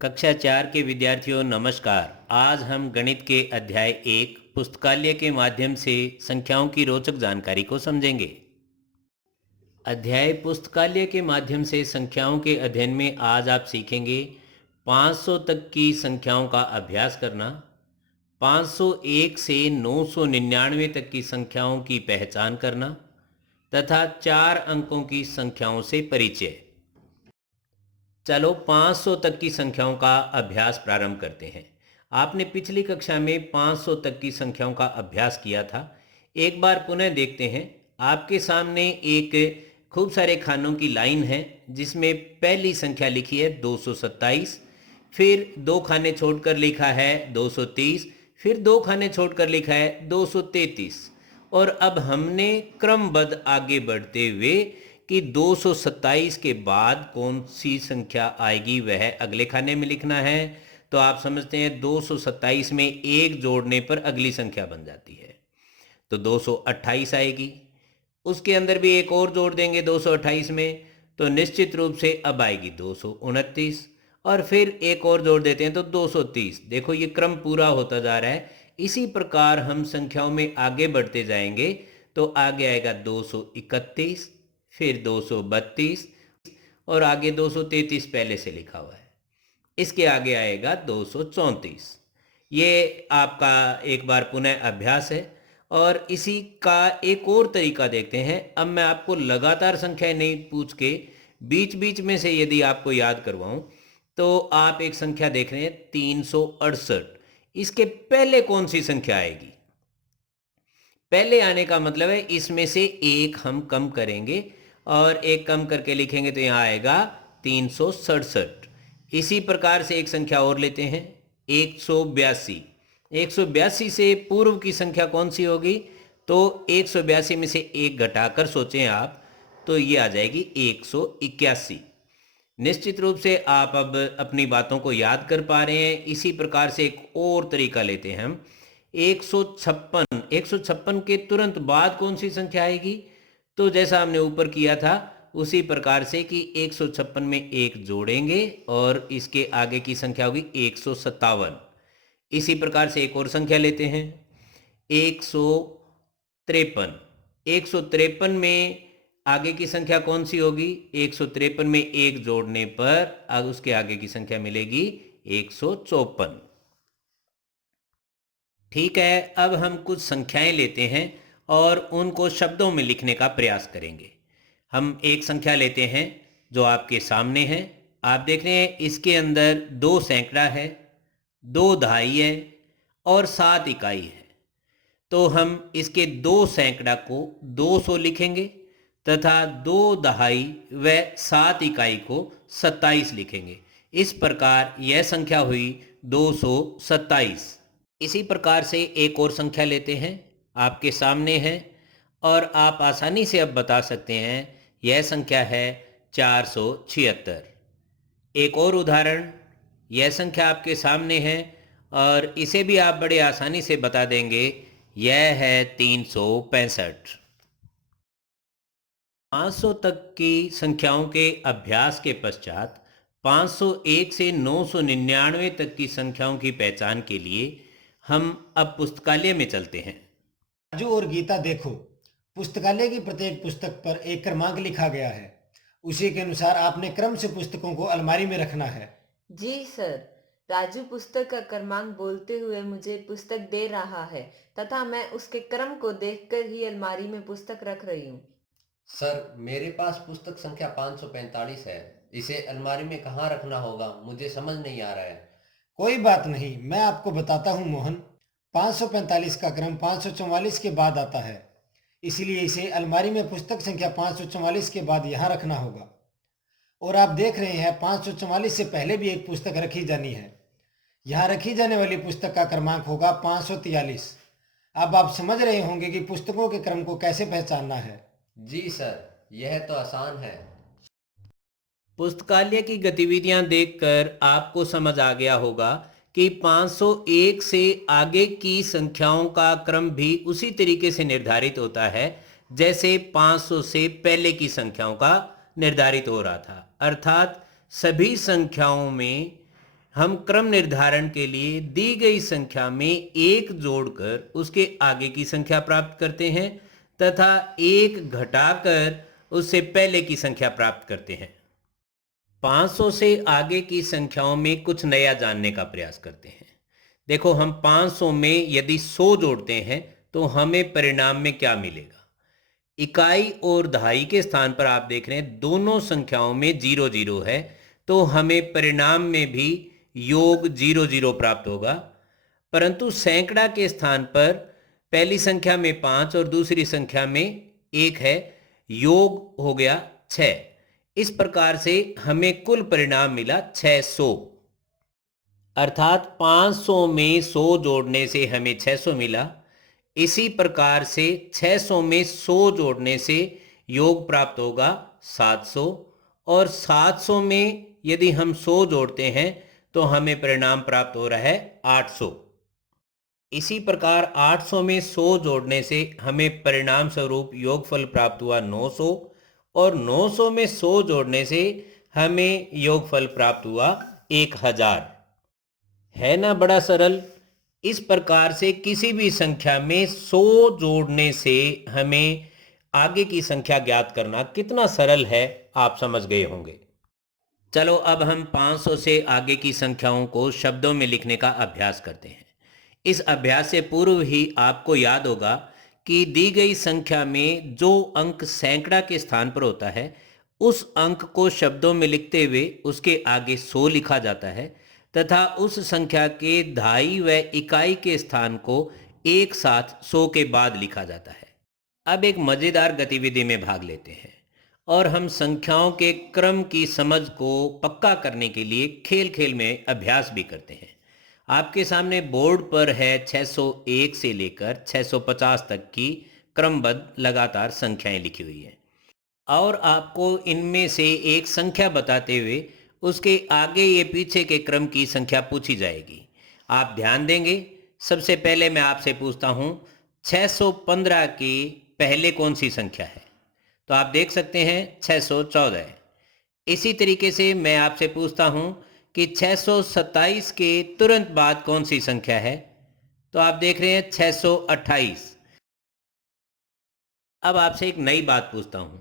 कक्षा 4 के विद्यार्थियों नमस्कार। आज हम गणित के अध्याय 1 पुस्तकालय के माध्यम से संख्याओं की रोचक जानकारी को समझेंगे। अध्याय पुस्तकालय के माध्यम से संख्याओं के अध्ययन में आज आप सीखेंगे 500 तक की संख्याओं का अभ्यास करना, 501 से 999 तक की संख्याओं की पहचान करना तथा 4 अंकों की संख्याओं से परिचय। चलो 500 तक की संख्याओं का अभ्यास प्रारंभ करते हैं। आपने पिछली कक्षा में 500 तक की संख्याओं का अभ्यास किया था। एक बार पुनः देखते हैं। आपके सामने एक खूब सारे खानों की लाइन है जिसमें पहली संख्या लिखी है 227, फिर 2 खाने छोड़कर लिखा है 230, फिर 2 खाने छोड़कर लिखा है 233 और अब हमने क्रमबद्ध आगे बढ़ते हुए कि 227 के बाद कौन सी संख्या आएगी वह अगले खाने में लिखना है। तो आप समझते हैं 227 में 1 जोड़ने पर अगली संख्या बन जाती है, तो 228 आएगी। उसके अंदर भी एक और जोड़ देंगे 228 में, तो निश्चित रूप से अब आएगी 229 और फिर एक और जोड़ देते हैं तो 230। देखो ये क्रम पूरा होता जा रहा है। इसी प्रकार हम संख्याओं में आगे बढ़ते जाएंगे तो आगे आएगा 231, फिर 232 और आगे 233 पहले से लिखा हुआ है। इसके आगे आएगा 234। ये आपका एक बार पुनः अभ्यास है और इसी का एक और तरीका देखते हैं। अब मैं आपको लगातार संख्याएं नहीं पूछ के बीच बीच में से यदि आपको याद करवाऊं तो आप एक संख्या देख रहे हैं 368। इसके पहले कौन सी संख्या आएगी? पहले आने का मतलब है इसमें से एक हम कम करेंगे और एक कम करके लिखेंगे तो यहाँ आएगा 367। इसी प्रकार से एक संख्या और लेते हैं 182। 182 से पूर्व की संख्या कौन सी होगी? तो 182 में से एक घटाकर सोचें आप तो ये आ जाएगी 181। निश्चित रूप से आप अब अपनी बातों को याद कर पा रहे हैं। इसी प्रकार से एक और तरीका लेते हैं हम 156। 156 के तुरंत बाद कौन सी संख्या आएगी? तो जैसा हमने ऊपर किया था उसी प्रकार से कि 156 में एक जोड़ेंगे और इसके आगे की संख्या होगी 157। इसी प्रकार से एक और संख्या लेते हैं 153। 153 में आगे की संख्या कौन सी होगी? 153 में एक जोड़ने पर उसके आगे की संख्या मिलेगी 154। ठीक है, अब हम कुछ संख्याएं लेते हैं और उनको शब्दों में लिखने का प्रयास करेंगे। हम एक संख्या लेते हैं जो आपके सामने है। आप देख रहे हैं इसके अंदर 2 सैकड़ा है, 2 दहाई है और 7 इकाई है। तो हम इसके 2 सैकड़ा को 200 लिखेंगे तथा 2 दहाई व 7 इकाई को 27 लिखेंगे। इस प्रकार यह संख्या हुई 227। इसी प्रकार से एक और संख्या लेते हैं, आपके सामने है और आप आसानी से अब बता सकते हैं यह संख्या है 476। एक और उदाहरण, यह संख्या आपके सामने है और इसे भी आप बड़े आसानी से बता देंगे, यह है 365। 500 तक की संख्याओं के अभ्यास के पश्चात 501 से 999 तक की संख्याओं की पहचान के लिए हम अब पुस्तकालय में चलते हैं। राजू और गीता देखो, पुस्तकालय की प्रत्येक पुस्तक पर एक क्रमांक लिखा गया है। उसी के अनुसार आपने क्रम से पुस्तकों को अलमारी में रखना है। जी सर। राजू पुस्तक का क्रमांक बोलते हुए मुझे पुस्तक दे रहा है तथा मैं उसके क्रम को देखकर ही अलमारी में पुस्तक रख रही हूँ। सर, मेरे पास पुस्तक संख्या 545 है। इसे अलमारी में कहाँ रखना होगा, मुझे समझ नहीं आ रहा है। कोई बात नहीं, मैं आपको बताता हूँ मोहन। 545 का क्रम 544 के बाद आता है, इसलिए इसे अलमारी में पुस्तक संख्या 544 के बाद यहाँ रखना होगा। और आप देख रहे हैं 544 से पहले भी एक पुस्तक रखी जानी है। यहाँ रखी जाने वाली पुस्तक का क्रमांक होगा 543। अब आप समझ रहे होंगे कि पुस्तकों के क्रम को कैसे पहचानना है। जी सर, यह तो आसान है। पुस्तकालय की गतिविधियां देखकर आपको समझ आ गया होगा कि 501 से आगे की संख्याओं का क्रम भी उसी तरीके से निर्धारित होता है जैसे 500 से पहले की संख्याओं का निर्धारित हो रहा था। अर्थात सभी संख्याओं में हम क्रम निर्धारण के लिए दी गई संख्या में एक जोड़कर उसके आगे की संख्या प्राप्त करते हैं तथा एक घटाकर उससे पहले की संख्या प्राप्त करते हैं। 500 से आगे की संख्याओं में कुछ नया जानने का प्रयास करते हैं। देखो, हम 500 में यदि 100 जोड़ते हैं तो हमें परिणाम में क्या मिलेगा। इकाई और दहाई के स्थान पर आप देख रहे हैं दोनों संख्याओं में 00 है, तो हमें परिणाम में भी योग 00 प्राप्त होगा। परंतु सैकड़ा के स्थान पर पहली संख्या में 5 और दूसरी संख्या में 1 है, योग हो गया 6। इस प्रकार से हमें कुल परिणाम मिला 600। अर्थात 500 में 100 जोड़ने से हमें 600 मिला। इसी प्रकार से 600 में 100 जोड़ने से योग प्राप्त होगा 700, और 700 में यदि हम 100 जोड़ते हैं तो हमें परिणाम प्राप्त हो रहा है 800। इसी प्रकार 800 में 100 जोड़ने से हमें परिणाम स्वरूप योगफल प्राप्त हुआ 900, और 900 में 100 जोड़ने से हमें योगफल प्राप्त हुआ 1000। है ना बड़ा सरल। इस प्रकार से किसी भी संख्या में 100 जोड़ने से हमें आगे की संख्या ज्ञात करना कितना सरल है, आप समझ गए होंगे। चलो अब हम 500 से आगे की संख्याओं को शब्दों में लिखने का अभ्यास करते हैं। इस अभ्यास से पूर्व ही आपको याद होगा कि दी गई संख्या में जो अंक सैकड़ा के स्थान पर होता है उस अंक को शब्दों में लिखते हुए उसके आगे 100 लिखा जाता है तथा उस संख्या के दहाई व इकाई के स्थान को एक साथ 100 के बाद लिखा जाता है। अब एक मज़ेदार गतिविधि में भाग लेते हैं और हम संख्याओं के क्रम की समझ को पक्का करने के लिए खेल खेल में अभ्यास भी करते हैं। आपके सामने बोर्ड पर है 601 से लेकर 650 तक की क्रमबद्ध लगातार संख्याएं लिखी हुई हैं, और आपको इनमें से एक संख्या बताते हुए उसके आगे ये पीछे के क्रम की संख्या पूछी जाएगी। आप ध्यान देंगे। सबसे पहले मैं आपसे पूछता हूँ 615 की पहले कौन सी संख्या है, तो आप देख सकते हैं 614 है। इसी तरीके से मैं आपसे पूछता हूँ कि 627 के तुरंत बाद कौन सी संख्या है, तो आप देख रहे हैं 628। अब आपसे एक नई बात पूछता हूँ,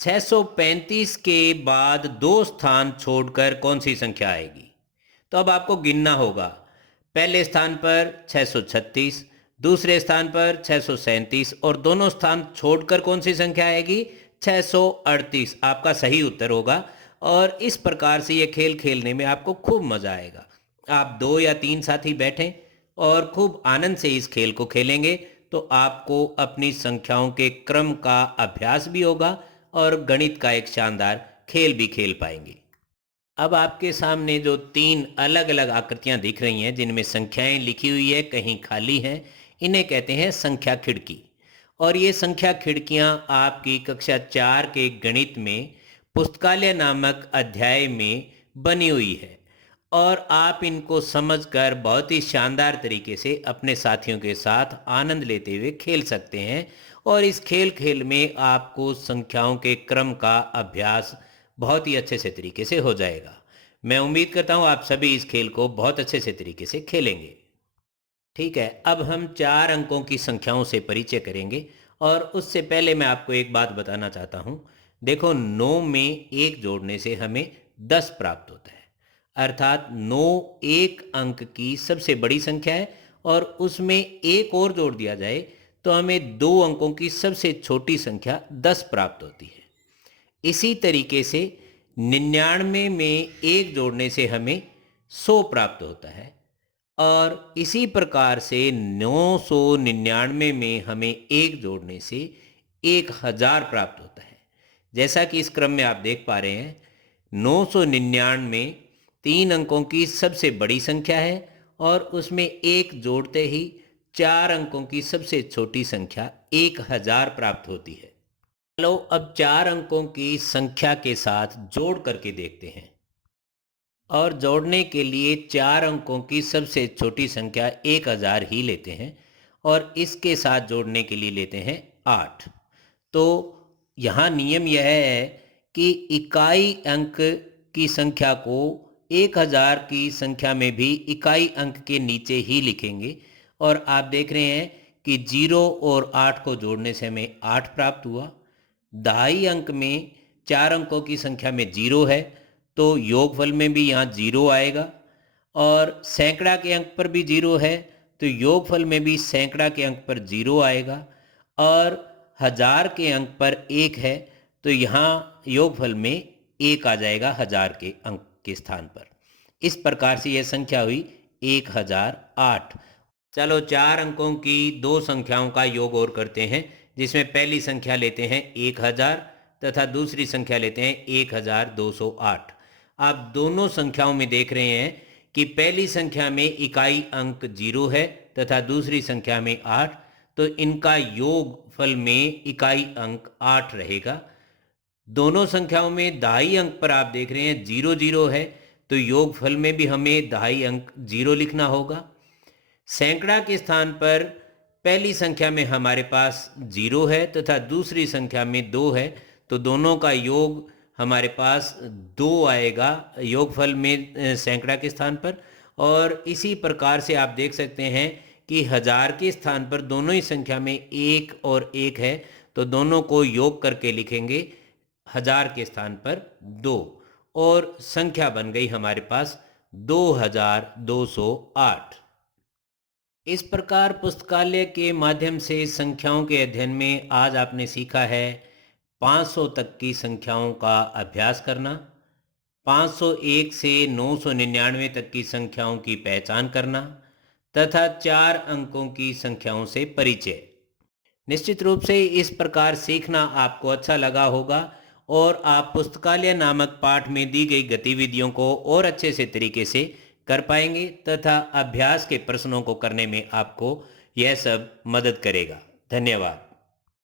635 के बाद 2 स्थान छोड़कर कौन सी संख्या आएगी, तो अब आपको गिनना होगा। पहले स्थान पर 636, दूसरे स्थान पर 637 और दोनों स्थान छोड़कर कौन सी संख्या आएगी, 638 आपका सही उत्तर होगा। और इस प्रकार से ये खेल खेलने में आपको खूब मज़ा आएगा। आप 2 या 3 साथी बैठें और खूब आनंद से इस खेल को खेलेंगे तो आपको अपनी संख्याओं के क्रम का अभ्यास भी होगा और गणित का एक शानदार खेल भी खेल पाएंगे। अब आपके सामने जो 3 अलग अलग आकृतियां दिख रही हैं जिनमें संख्याएं लिखी हुई है, कहीं खाली हैं, इन्हें कहते हैं संख्या खिड़की। और ये संख्या खिड़कियां आपकी कक्षा 4 के गणित में पुस्तकालय नामक अध्याय में बनी हुई है, और आप इनको समझकर बहुत ही शानदार तरीके से अपने साथियों के साथ आनंद लेते हुए खेल सकते हैं। और इस खेल खेल में आपको संख्याओं के क्रम का अभ्यास बहुत ही अच्छे से तरीके से हो जाएगा। मैं उम्मीद करता हूँ आप सभी इस खेल को बहुत अच्छे से तरीके से खेलेंगे। ठीक है, अब हम 4 अंकों की संख्याओं से परिचय करेंगे, और उससे पहले मैं आपको एक बात बताना चाहता हूँ। देखो, 9 में 1 जोड़ने से हमें 10 प्राप्त होता है, अर्थात 9 एक अंक की सबसे बड़ी संख्या है, और उसमें एक और जोड़ दिया जाए तो हमें 2 अंकों की सबसे छोटी संख्या 10 प्राप्त होती है। इसी तरीके से 99 में 1 जोड़ने से हमें 100 प्राप्त होता है, और इसी प्रकार से 999 में हमें 1 जोड़ने से 1000 प्राप्त होता है। जैसा कि इस क्रम में आप देख पा रहे हैं, 999 3 अंकों की सबसे बड़ी संख्या है, और उसमें 1 जोड़ते ही 4 अंकों की सबसे छोटी संख्या 1000 प्राप्त होती है। चलो अब 4 अंकों की संख्या के साथ जोड़ करके देखते हैं। और जोड़ने के लिए 4 अंकों की सबसे छोटी संख्या 1000 ही लेते हैं, और इसके साथ जोड़ने के लिए लेते हैं 8। तो यहाँ नियम यह है कि इकाई अंक की संख्या को 1000 की संख्या में भी इकाई अंक के नीचे ही लिखेंगे और आप देख रहे हैं कि 0 और 8 को जोड़ने से हमें 8 प्राप्त हुआ। दहाई अंक में 4 अंकों की संख्या में 0 है तो योगफल में भी यहाँ 0 आएगा और सैकड़ा के अंक पर भी 0 है तो योगफल में भी सैकड़ा के अंक पर 0 आएगा और 1000 के अंक पर 1 है तो यहाँ योगफल में 1 आ जाएगा 1000 के अंक के स्थान पर। इस प्रकार से यह संख्या हुई 1008। चलो 4 अंकों की दो संख्याओं का योग और करते हैं, जिसमें पहली संख्या लेते हैं 1000 तथा दूसरी संख्या लेते हैं 1208। आप दोनों संख्याओं में देख रहे हैं कि पहली संख्या में इकाई अंक 0 है तथा दूसरी संख्या में 8, तो इनका योगफल में इकाई अंक 8 रहेगा। दोनों संख्याओं में दहाई अंक पर आप देख रहे हैं 0 0 है तो योगफल में भी हमें दहाई अंक 0 लिखना होगा। सैकड़ा के स्थान पर पहली संख्या में हमारे पास 0 है तथा दूसरी संख्या में 2 है तो दोनों का योग हमारे पास 2 आएगा योगफल में सैकड़ा के स्थान पर। और इसी प्रकार से आप देख सकते हैं कि 1000 के स्थान पर दोनों ही संख्या में 1 और 1 है तो दोनों को योग करके लिखेंगे 1000 के स्थान पर 2 और संख्या बन गई हमारे पास 2208। इस प्रकार पुस्तकालय के माध्यम से संख्याओं के अध्ययन में आज आपने सीखा है 500 तक की संख्याओं का अभ्यास करना, 501 से 999 तक की संख्याओं की पहचान करना तथा 4 अंकों की संख्याओं से परिचय। निश्चित रूप से इस प्रकार सीखना आपको अच्छा लगा होगा और आप पुस्तकालय नामक पाठ में दी गई गतिविधियों को और अच्छे से तरीके से कर पाएंगे तथा अभ्यास के प्रश्नों को करने में आपको यह सब मदद करेगा। धन्यवाद।